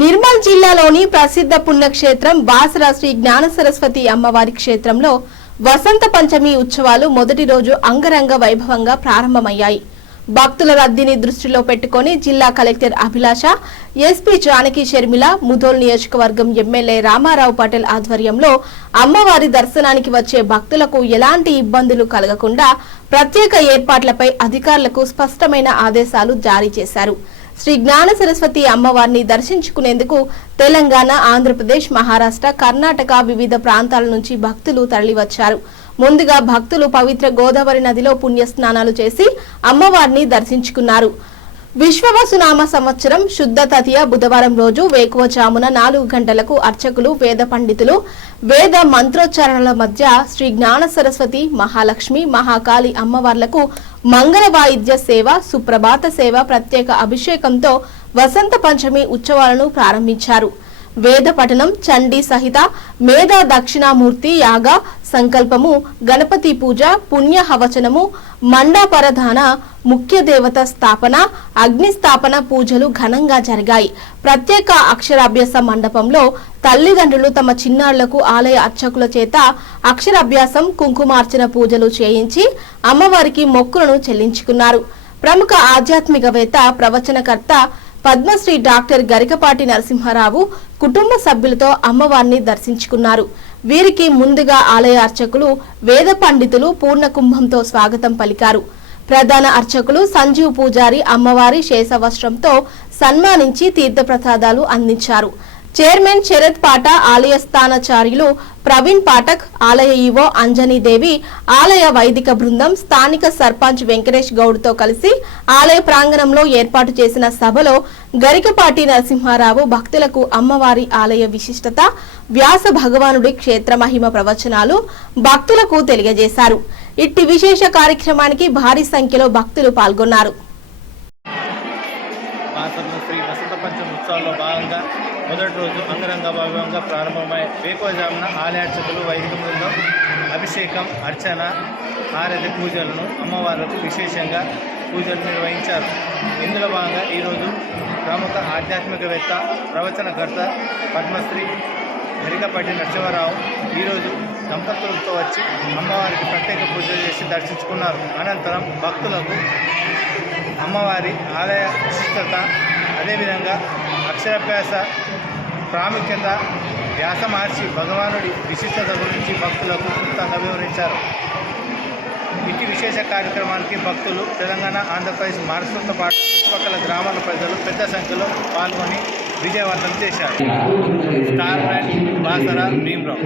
నిర్మల్ జిల్లాలోని ప్రసిద్ధ పుణ్యక్షేత్రం బాసర శ్రీ జ్ఞాన సరస్వతి అమ్మవారి క్షేత్రంలో వసంత పంచమి ఉత్సవాలు మొదటి రోజు అంగరంగ వైభవంగా ప్రారంభమయ్యాయి. భక్తుల రద్దీని దృష్టిలో పెట్టుకుని జిల్లా కలెక్టర్ అభిలాష, ఎస్పీ జానకి షర్మిల, ముధోల్ నియోజకవర్గం ఎమ్మెల్యే రామారావు పటేల్ ఆధ్వర్యంలో అమ్మవారి దర్శనానికి వచ్చే భక్తులకు ఎలాంటి ఇబ్బందులు కలగకుండా ప్రత్యేక ఏర్పాట్లపై అధికారులకు స్పష్టమైన ఆదేశాలు జారీ చేశారు. శ్రీ జ్ఞాన సరస్వతి అమ్మవారిని దర్శించుకునేందుకు తెలంగాణ, ఆంధ్రప్రదేశ్, మహారాష్ట్ర, కర్ణాటక వివిధ ప్రాంతాల నుంచి భక్తులు తరలివచ్చారు. ముందుగా భక్తులు పవిత్ర గోదావరి నదిలో పుణ్యస్నానాలు చేసి అమ్మవారిని దర్శించుకున్నారు. విశ్వవసునామ సంవత్సరం శుద్ధ తదియ బుధవారం రోజు వేకువజామున 4 గంటలకు అర్చకులు, వేద పండితులు వేద మంత్రోచ్చారణల మధ్య శ్రీ జ్ఞాన సరస్వతి, మహాలక్ష్మి, మహాకాళి అమ్మవార్లకు మంగళ వాయిద్య సేవ, సుప్రభాత సేవ, ప్రత్యేక అభిషేకంతో వసంత పంచమి ఉత్సవాలను ప్రారంభించారు. వేద పఠనం, చండీ సహిత మేధా దక్షిణామూర్తి యాగ సంకల్పము, గణపతి పూజ, పుణ్య హవచనము, మండాపరధాన, ముఖ్య దేవత స్థాపన, అగ్ని స్థాపన పూజలు ఘనంగా జరిగాయి. ప్రత్యేక అక్షరాభ్యాస మండపంలో తల్లిదండ్రులు తమ చిన్నారులకు ఆలయ అర్చకుల చేత అక్షరాభ్యాసం, కుంకుమార్చన పూజలు చేయించి అమ్మవారికి మొక్కులను చెల్లించుకున్నారు. ప్రముఖ ఆధ్యాత్మికవేత్త, ప్రవచనకర్త పద్మశ్రీ డాక్టర్ గరికపాటి నరసింహారావు కుటుంబ సభ్యులతో అమ్మవారిని దర్శించుకున్నారు. వీరికి ముందుగా ఆలయ అర్చకులు, వేద పండితులు పూర్ణ కుంభంతో స్వాగతం పలికారు. ప్రధాన అర్చకులు సంజీవ్ పూజారి అమ్మవారి శేషవస్త్రంతో సన్మానించి తీర్థప్రసాదాలు అందించారు. చైర్మన్ శరత్ పాట, ఆలయ స్థానాచార్యులు ప్రవీణ్ పాఠక్, ఆలయ ఈవో అంజనీదేవి, ఆలయ వైదిక బృందం, స్థానిక సర్పంచ్ వెంకటేష్ గౌడ్తో కలిసి ఆలయ ప్రాంగణంలో ఏర్పాటు చేసిన సభలో గరికపాటి నరసింహారావు భక్తులకు అమ్మవారి ఆలయ విశిష్టత, వ్యాస భగవానుడి క్షేత్ర మహిమ ప్రవచనాలు భక్తులకు తెలియజేశారు. ఇట్టి విశేష కార్యక్రమానికి భారీ సంఖ్యలో భక్తులు పాల్గొన్నారు. మొదటి రోజు అంగరంగ వైభవంగా ప్రారంభమై వేకువజామున ఆలయార్చకులు, వైదిక బృందం అభిషేకం, అర్చన, ఆరతి పూజలను అమ్మవార్లకు విశేషంగా పూజలు నిర్వహించారు. ఇందులో భాగంగా ఈరోజు ప్రముఖ ఆధ్యాత్మికవేత్త, ప్రవచనకర్త పద్మశ్రీ గరికపాటి నరసింహారావు ఈరోజు దంపతులతో వచ్చి అమ్మవారికి ప్రత్యేక పూజలు చేసి దర్శించుకున్నారు. అనంతరం భక్తులకు అమ్మవారి ఆలయ విశిష్టత, అదేవిధంగా అక్షరాభ్యాస ప్రాముఖ్యత, వ్యాస మహర్షి భగవానుడి విశిష్టత గురించి భక్తులకు క్లుప్తంగా వివరించారు. ఇటు విశేష కార్యక్రమానికి భక్తులు తెలంగాణ, ఆంధ్రప్రదేశ్, మహారాష్ట్రతో పాటు చుట్టుపక్కల గ్రామాల ప్రజలు పెద్ద సంఖ్యలో పాల్గొని విజయవంతం చేశారు. Star brand Basara Bhimarao.